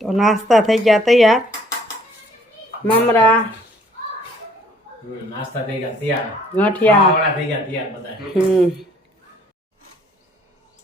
તો નાસ્તા થઈ ગયા તૈયાર. મમરા. નાસ્તા થઈ ગયા તૈયાર. ગાંઠિયા. થઈ ગયા તૈયાર બધા.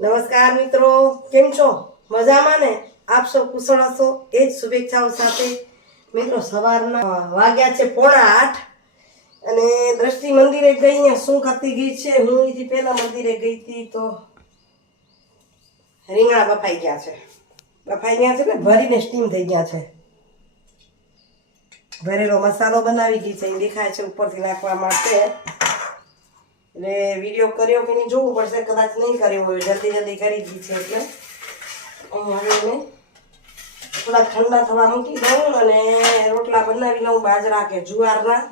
નમસ્કાર મિત્રો કેમ છો? મજામાં ને? આપ સૌ કુશળ હશો? એ જ શુભેચ્છાઓ સાથે મિત્રો સવારના વાગ્યા છે પોણા આઠ. અને દ્રષ્ટિ મંદિરે ગઈ ને શું ખાતી ગઈ છે? હું એથી પેલા મંદિરે ગઈ હતી તો રીંગણા બફાઈ ગયા છે. બફાઈ ગયા છે ને ભરીને સ્ટીમ થઈ ગયા છે. ભરેલો મસાલો બનાવી ગઈ છે, એ દેખાય છે ઉપરથી નાખવા માટે. એટલે વીડિયો કર્યો કે નહીં જોવું પડશે, કદાચ નહીં કર્યો હોય, જલ્દી જલ્દી કરી દીધી છે એટલે. હવે એને થોડા ઠંડા થવા મૂકી દઉં અને રોટલા બનાવી લઉં બાજરા કે જુવારના.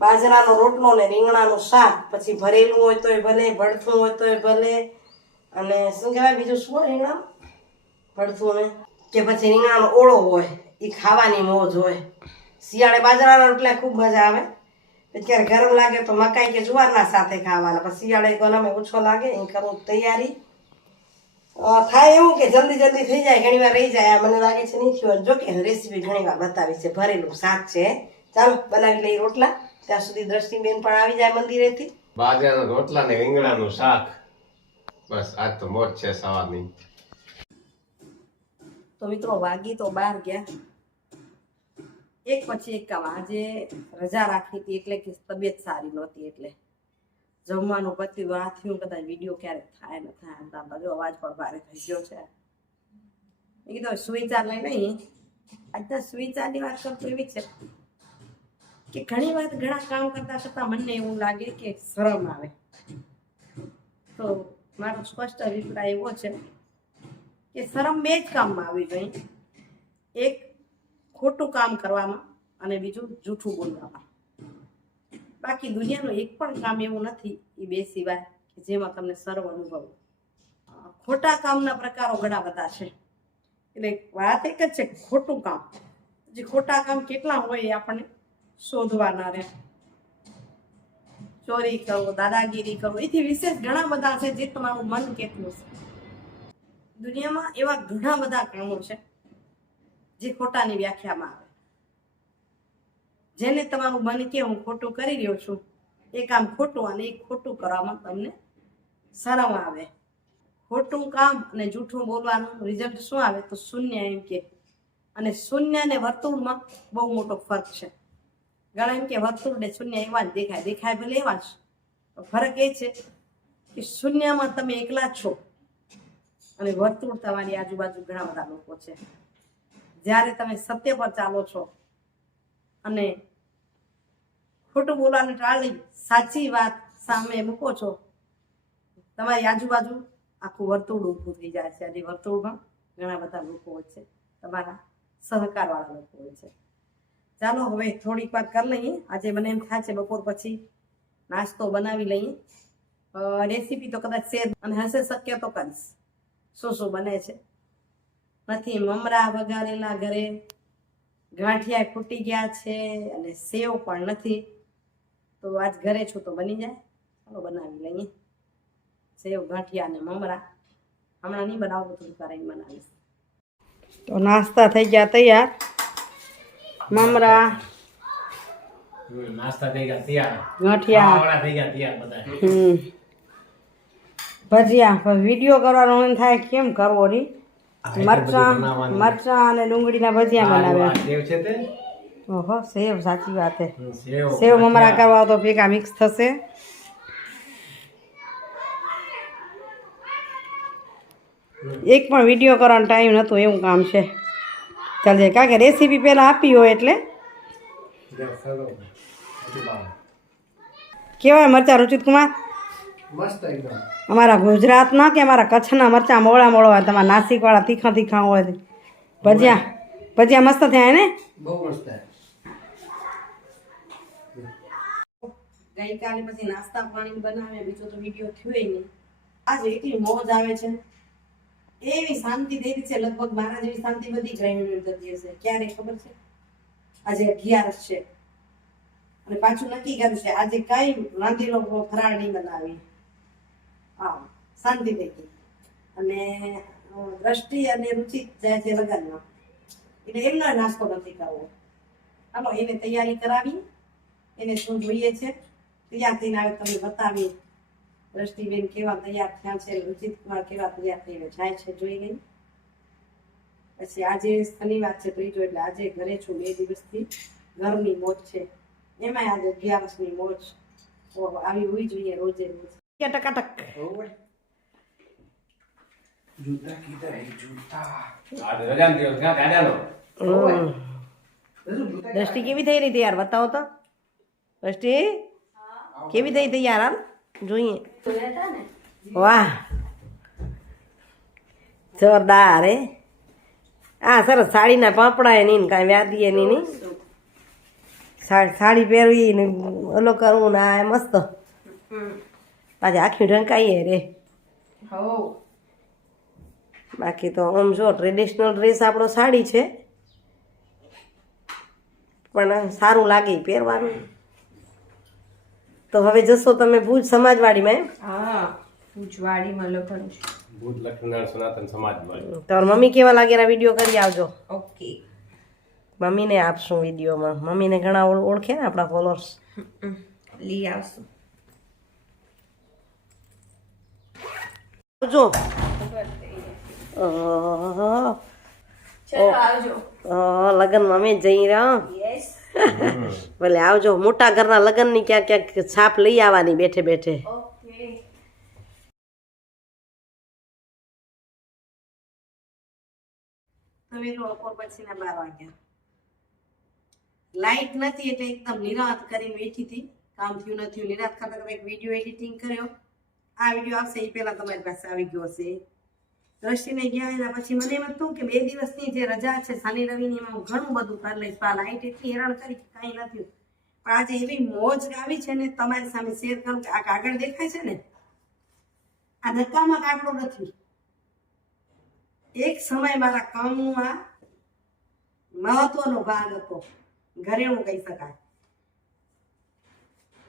બાજરાનો રોટલો ને રીંગણાનું શાક, પછી ભરેલું હોય તોય ભલે ભડથું હોય તોય ભલે. અને શું કહેવાય, બીજું શું હોય ને કે પછી રીંગણાનો ઓળો હોય, એ ખાવાની મોજ હોય. શિયાળે બાજરાના રોટલા ખૂબ મજા આવે. અત્યારે ગરમ લાગે તો મકાઈ કે જુવારના સાથે ખાવાના પછી શિયાળે ગરમે ઓછો લાગે એ કરું તૈયારી. થાય એવું કે જલ્દી જલ્દી થઈ જાય, ઘણી વાર રહી જાય મને લાગે છે નહીં થયું. જો કે રેસીપી ઘણી વાર બતાવી છે ભરેલું શાક છે. ચાલો, બનાવી લઈએ રોટલા. ત્યાં સુધી દ્રષ્ટિબેન પણ આવી જાય મંદિરેથી. બાજરાના રોટલા ને રીંગણાનું શાક. બસ, આજ તો મોજ છે સવારની. તો મિત્રો વાગી તો બહાર ગયા. એક પછી એક કામ, આજે રજા રાખી હતી એટલે કે તબિયત સારી નહોતી એટલે. જમવાનું પત્યું આ થયું કદાચ વીડિયો ક્યારેક થાય, ન થાય, આમ તો બધો અવાજ પણ ભારે થઈ ગયો છે. મેં કીધું સુવિચાર લઈ નહીં આજના સુવિચારની વાત કરતો એવી છે કે ઘણી વાર ઘણા કામ કરતા છતાં મને એવું લાગે કે શરમ આવે. તો મારો સ્પષ્ટ અભિપ્રાય એવો છે કે શરમ બે જ કામમાં આવી ગઈ. એક ખોટું કામ કરવામાં અને બીજું જૂઠું બોલવામાં. બાકી દુનિયાનું એક પણ કામ એવું નથી એ બે સિવાય કે જેમાં તમને સર્વ અનુભવ. ખોટા કામના પ્રકારો ઘણા બધા છે. એટલે વાત એક જ છે ખોટું કામ. જે ખોટા કામ કેટલા હોય એ આપણને શોધવાના રહે. ચોરી કરો, દાદાગીરી કરો, એથી વિશેષ ઘણા બધા છે જે તમારું મન કેટલું છે. દુનિયામાં એવા ઘણા બધા કામો છે જે ખોટાની વ્યાખ્યામાં આવે. જેને તમારું મન કે હું ખોટું કરી રહ્યો છું, એ કામ ખોટું અને એ ખોટું કરવામાં તમને શરમ આવે. ખોટું કામ અને જૂઠું બોલવાનું રિઝલ્ટ શું આવે? તો શૂન્ય એમ કે. અને શૂન્ય અને વર્તુળમાં બહુ મોટો ફરક છે. ઘણા એમ કે વર્તુળ ને શૂન્ય એવા જ દેખાય. દેખાય ભલે એવા જ. ફરક એ છે કે શૂન્યમાં તમે એકલા છો. અને વર્તુળ તમારી આજુબાજુ ઘણા બધા લોકો છે. જ્યારે તમે સત્ય પર ચાલો છો અને ખોટું બોલવાનું ટાળી સાચી વાત સામે મૂકો છો, તમારી આજુબાજુ આખું વર્તુળ ઊભું થઈ જાય છે. અને વર્તુળમાં ઘણા બધા લોકો હોય છે. તમારા સહકારવાળા લોકો હોય છે. ચાલો હવે થોડીક વાત કરી લઈએ. આજે મને એમ થાય છે બપોર પછી નાસ્તો બનાવી લઈએ. રેસીપી તો કદાચ શેર અને હશે, શક્ય તો કરીશ. શું શું બને છે. નથી મમરા વગાડેલા ઘરે ગાંઠિયા ફૂટી ગયા છે અને સેવ પણ નથી. તો આજ ઘરે છું તો બની જાય. ચાલો બનાવી લઈએ. સેવ ગાંઠિયા અને મમરા. હમણાં નહીં બનાવું થોડીક વાર બનાવીશ. તો નાસ્તા થઈ ગયા તૈયાર. મમરા. નાસ્તા થઈ ગયા તૈયાર. ગાંઠિયા. થઈ ગયા તૈયાર બધા. ભજીયા વીડિયો કરવાનો મન થાય કેમ કરવો રી? મરચાં મરચાં અને ડુંગળીના ભજીયા બનાવ્યા. ઓહો સેવ સાચી વાત છે સેવ. મમરા કરવા તો ભેગા મિક્સ થશે. એક પણ વીડિયો કરવાનો ટાઈમ નહોતો એવું કામ છે. ચાલજે કારણ કે રેસીપી પહેલાં આપી હોય એટલે? કેવાય મરચા રુચિત કુમાર? અમારા ગુજરાતના કે અમારા કચ્છના મરચાં મોળા મોળા હોય તમારા નાસિકવાળા તીખા તીખા હોય ભજીયા ભજીયા મસ્ત થયા ને? બહુ મસ્ત ગઈકાલે પછી નાસ્તા પાણી બનાવે બીજો તો વીડિયો થયો નહીં. આજે એટલી મોજ આવે છે. એવી શાંતિ દેવી છે લગભગ મારા જેવી શાંતિ બધી ગૃહિણીઓ થતી હશે. ક્યારે ખબર છે? આજે અગિયારસ છે. અને પાછું નક્કી કર્યું છે આજે કઈ રાંધેલો ફરાળ નહીં બનાવી હા, શાંતિ પૈકી અને દ્રષ્ટિ અને રુચિ જાય છે લગ્નમાં એટલે એમનો નાસ્તો નથી કરવો હાલો, એને તૈયારી કરાવી. એને શું જોઈએ છે? તૈયાર થઈને આવે, તમને બતાવી. દ્રષ્ટિબેન કેવા તૈયાર થયા છે રુચિત કુમાર કેવા તૈયાર થઈને જાય છે, જોઈ લઈ. પછી આજે શનિવાર છે, ત્રીજો, એટલે આજે ઘરે છું બે દિવસથી. ઘરની મોજ છે. એમાંય આજે અગિયારસની મોજ. આવી હોવી જોઈએ રોજે રોજ. ટકાટક જૂતા કીધા એ જૂતા આ રજાન દિવસ ક્યાં દાદાનો દ્રષ્ટિ કેવી થઈ રહી તૈયાર બતાવો તો દ્રષ્ટિ કેવી થઈ તૈયાર આમ જોઈએ વાહ જોરદાર હે આ સરસ સાડીના પાપડા નહીં ને કાંઈ વ્યાધી નહીં નહીં સાડી પહેરવી ને ઓલો કરવું ને આ મસ્ત પાછી આખી ઢંકાઈએ રે બાકી તો આમ જો ટ્રેડિશનલ ડ્રેસ આપણો સાડી છે. પણ સારું લાગે પહેરવાનું. તો હવે જશો તમે ભુજ સમાજવાડીમાં એમ? હા લગ્ન છે. ભૂત લક્ષ્મીનારાયણ સનાતન સમાજમાં તમારી મમ્મી કેવા લાગેલા વીડિયો કરી આવજો. ઓકે. મમ્મીને આપશું વિડીયોમાં. મમ્મીને ઘણા ઓળ- ઓળખે ને આપણા ફોલોઅર્સ લઈ આવશું જો ચલો આવજો. લગ્નમાં અમે જઈ રહ્યા. ભલે આવજો મોટા ઘરના લગ્નની ક્યાંક ક્યાંક છાપ લઈ આવવાની બેઠે બેઠે. લાઈટ નથી એટલે એકદમ નિરાત કરીને બેઠી હતી. કામ થયું નથી નિરાત કરતા વીડિયો એડિટિંગ કર્યો. આ વીડિયો આવશે એ પહેલાં તમારી પાસે આવી ગયો હશે. દ્રષ્ટિને ગયા એના પછી મને એમ હતું કે બે દિવસની જે રજા છે શનિ રવિની, એમાં હું ઘણું બધું કરી લઈશ. પણ આ લાઈટ એટલી હેરાન કરી કાંઈ નથી પણ આજે એવી મોજ આવી છે ને, તમારી સામે શેર કરું કે આ કાગળ દેખાય છે ને, આ ધક્કામાં કાગળો નથી. એક સમય મારા કામમાં મહત્વનો ભાગ હતો. ઘરેણું કહી શકાય.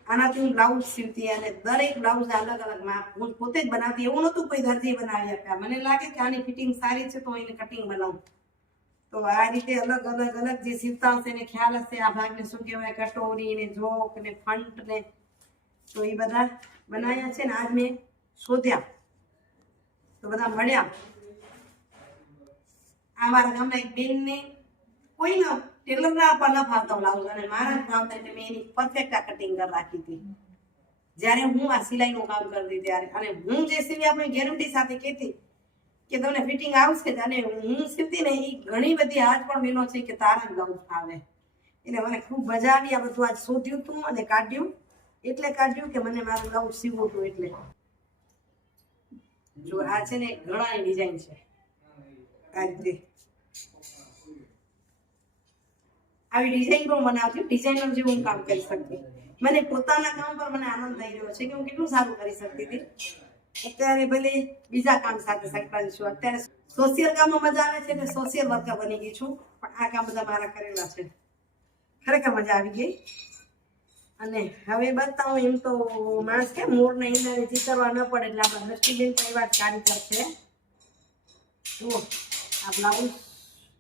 આનાથી હું બ્લાઉઝ સીવતી અને દરેક બ્લાઉઝ અલગ અલગ માપ હું પોતે જ બનાવતી. એવું નહોતું કોઈ દરજી બનાવી આપ્યા. મને લાગે કે આની ફિટિંગ સારી છે તો એને કટિંગ બનાવું. તો આ રીતે અલગ અલગ અલગ જે સીવતા હશે એને ખ્યાલ હશે. આ ભાગને શું કહેવાય? કટોરી ને જોક ને ફંટ ને. તો એ બધા બનાવ્યા છે ને આજ મેં શોધ્યા. તો બધા મળ્યા. આ મારા ગામના એક બેનને કોઈના ટેલરના ન ફાવતો બ્લાઉઝ અને મારા ફાવતા એટલે મેં એની પરફેક્ટ આ કટિંગ કરી રાખી હતી. જ્યારે હું આ સિલાઈનું કામ કરતી ત્યારે. અને હું જે સીવી આપણી ગેરંટી સાથે કહેતી કે તમને ફિટિંગ આવશે અને હું સીવતી ને એ ઘણી બધી આજ પણ મેનો છે કે તારા બ્લાઉઝ ફાવે. એટલે મને ખૂબ મજા આવી. આ બધું આજ શોધ્યું હતું અને કાઢ્યું. એટલે કાઢ્યું કે મને મારું બ્લાઉઝ સીવવું હતું એટલે. જો આ છે ને ઘણાની ડિઝાઇન છે. આ રીતે. આવી ડિઝાઇન પણ બનાવતી ડિઝાઇનર જેવું હું કામ કરી શકતી મને પોતાના કામ પર મને આનંદ થઈ રહ્યો છે કે હું કેટલું સારું કરી શકતી હતી. અત્યારે ભલે બીજા કામ સાથે સંકળાયેલ છું, અત્યારે સોશિયલ કામમાં મજા આવે છે એટલે સોશિયલ વર્કર બની ગઈ છું, પણ આ કામ બધા મારા કરેલા છે. ખરેખર મજા આવી ગઈ. અને હવે બતાવું એમ તો માણસ કે મોરને ઈંડાને ચીતરવા ન પડે એટલે આપણા દ્રષ્ટિબેન પરિવાર કારીગર છે જુઓ, આ બ્લાઉઝ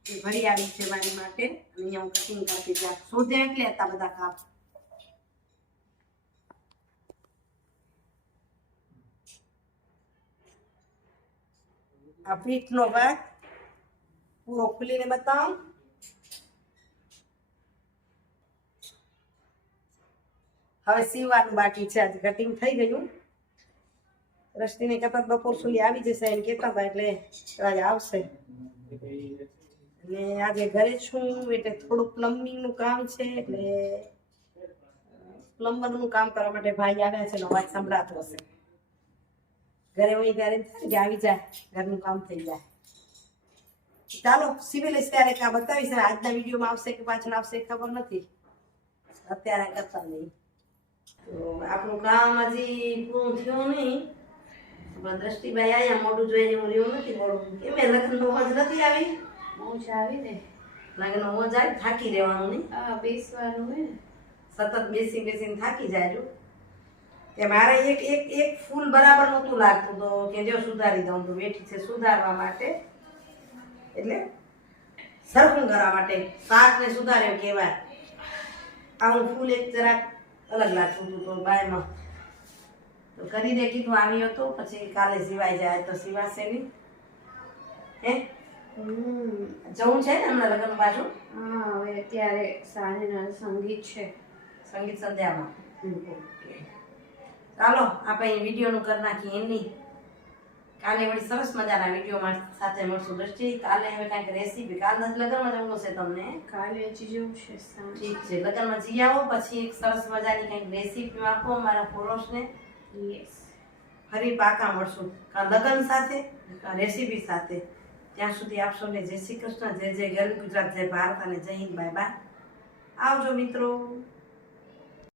એ ભરી આવી છે મારી માટે. અહીંયા હું કટિંગ કરતી ત્યાં શોધે એટલે હતા બધા કાપ. આ પીઠનો ભાગ પૂરો ખુલીને બતાવું. હવે સીવવાનું બાકી છે. આજે કટિંગ થઈ ગયું. રસ્તીને કદાચ બપોર સુધી આવી જશે. એમ કહેતા હતા, એટલે આજે આવશે. અને આજે ઘરે છું, એટલે થોડું પ્લમ્બિંગનું કામ છે, એટલે પ્લમ્બરનું કામ કરવા માટે ભાઈ આવ્યા છે અવાજ સંભળાતો હશે. ઘરે હોય ત્યારે આવી જાય ઘરનું કામ થઈ જાય. ચાલો સિવિલ ત્યારે આ બતાવીશ આજના વિડીયોમાં આવશે કે પાછળ આવશે ખબર નથી. અત્યારે કરતા નહીં. તો આપણું કામ હજી પૂરું થયું નહીં. પણ દ્રષ્ટિભાઈ આયા મોઢું જોઈને હું રહ્યું નથી મોડું કેમ એ લગ્નનો અવાજ નથી આવી? મોજ આવી ને. લગ્ન મોજ આવી થાકી રહેવાનું નહીં. હા બેસવાનું હોય ને. સતત બેસી બેસીને થાકી જાય કે મારે એક એક એક ફૂલ બરાબર નહોતું લાગતું તો કે જો સુધારી દઉં તો બેઠી છે સુધારવા માટે. એટલે સરખું કરવા માટે શાકને સુધાર્યો કહેવાય. આ હું ફૂલ એક જરાક અલગ લાગતું હતું તો બાયમાં. તો કરી દે કીધું આવ્યો તો પછી કાલે સિવાય જાય તો સિવાશે નહીં. હે? જવું છે ને હમણાં લગ્ન બાજુ? હા હવે અત્યારે સાંજના સંગીત છે. સંગીત સંધ્યામાં? ચાલો આપણે વિડીયોનું કરી નાખીએ એમની કાલે વળી સરસ મજાના વિડીયોમાં સાથે મળશું દ્રષ્ટિ. કાલે હવે કાંઈક રેસીપી કાલ નથી લગ્નમાં જવું છે તમને? કાલે હજી જવું છે ઠીક છે લગ્નમાં જઈ આવો પછી એક સરસ મજાની કંઈક રેસીપી આપો અમારા ફોલોઅર્સને યસ ફરી પાકા મળશું. કાં લગ્ન સાથે કાં રેસીપી સાથે. ત્યાં સુધી આપશો સૌને જય શ્રી કૃષ્ણ, જય જય ગરવી ગુજરાત, જય ભારત અને જય હિન્દ, બાય બાય. આવજો મિત્રો.